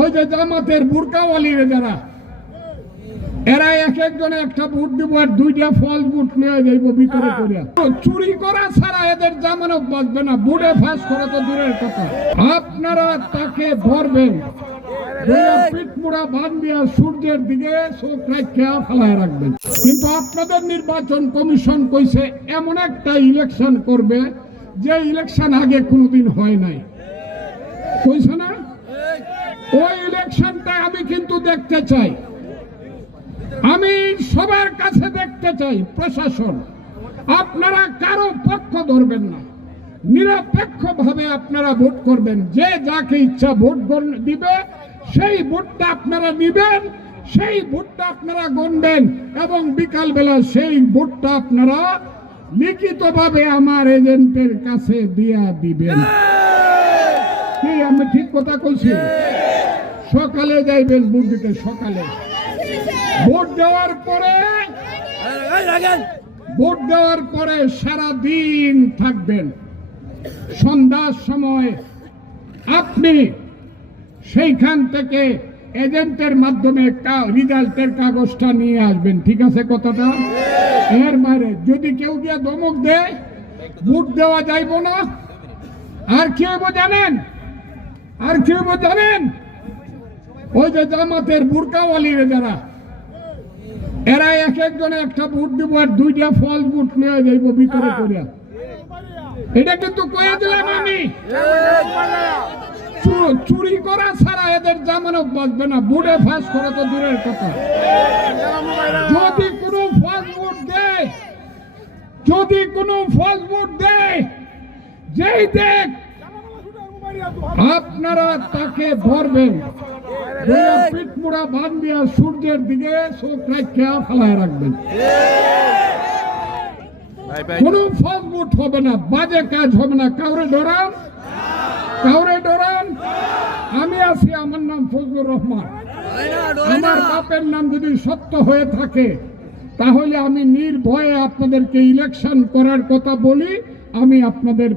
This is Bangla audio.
ওই যে জামাতের বুরকাওয়ালিরা যারা, এরা এক একজনে একটা ভোট দিব আর দুইটা ফলস ভোট নিয়ে যাইব ভিতরে করিয়া। চুরি করা ছাড়া এদের জামানত বাঁচবে না, বুড়ে ফাঁস করা তো দূরের কথা। আপনারা তাকে ধরবেন, পিঠমুড়া বান্ধিয়া সূর্যের দিকে চোখ রাখিয়া ফেলায় রাখবেন। কিন্তু আপনাদের নির্বাচন কমিশন কইছে এমন একটা ইলেকশন করবে যে ইলেকশন আগে কোনোদিন হয় নাই, কইছে না? ওই ইলেকশনটা আমি কিন্তু দেখতে চাই, আমি সবার কাছে দেখতে চাই। প্রশাসন, আপনারা কারো পক্ষ ধরবেন না, নিরপেক্ষ ভাবে আপনারা ভোট করবেন। যে যাকে ইচ্ছা ভোট দিবে, সেই ভোটটা আপনারা নিবেন, সেই ভোটটা আপনারা গণবেন এবং বিকাল বেলা সেই ভোটটা আপনারা লিখিতভাবে আমার এজেন্টের কাছে দিয়া দিবেন। কি আমি ঠিক কথা কইছি? সকালে যাইবেন ভোট দিতে, সকালে ভোট দেওয়ার পরে সারা দিন থাকবেন। সন্ধ্যার সময় আপনি সেইখান থেকে এজেন্টের মাধ্যমে রিজাল্টের কাগজটা নিয়ে আসবেন। ঠিক আছে কথাটা? এর বাইরে যদি কেউ দিয়ে ধমক দেয়, ভোট দেওয়া যাইব না। আর কি হইব জানেন? আর কি হইব জানেন? ওই যে জামাতের বুরকাওয়ালিরা যারা, এরা এক একজনে একটা ভোট দিব আর দুইটা ফলস ভোট নিয়ে যাইব ভিতরে করিয়া। এটা কিন্তু কয়ে দিলাম আমি। চুরি করা ছাড়া এদের জামানত বাঁচবে না, বুড়ে ফাঁস করা তো দূরের কথা। যদি কোনো ফলস ভোট দেয়, যদি কোনো ফলস ভোট দেয়, যেই দেখ আপনারা তাকে ধরবেন, পিঠমুড়া বান্ধিয়া সূর্যের দিকে চোখ রাখিয়া ফেলায় রাখবেন। কোন ফলস ভোট হবে না, বাজে কাজ হবে না। কাউরে ডরান, কাউরে ডরান। আমি আছি, আমার নাম ফজলুর রহমান। আমার বাপের নাম যদি সত্য হয়ে থাকে তাহলে আমি নির্ভয়ে আপনাদেরকে ইলেকশন করার কথা বলি। আমি আপনাদের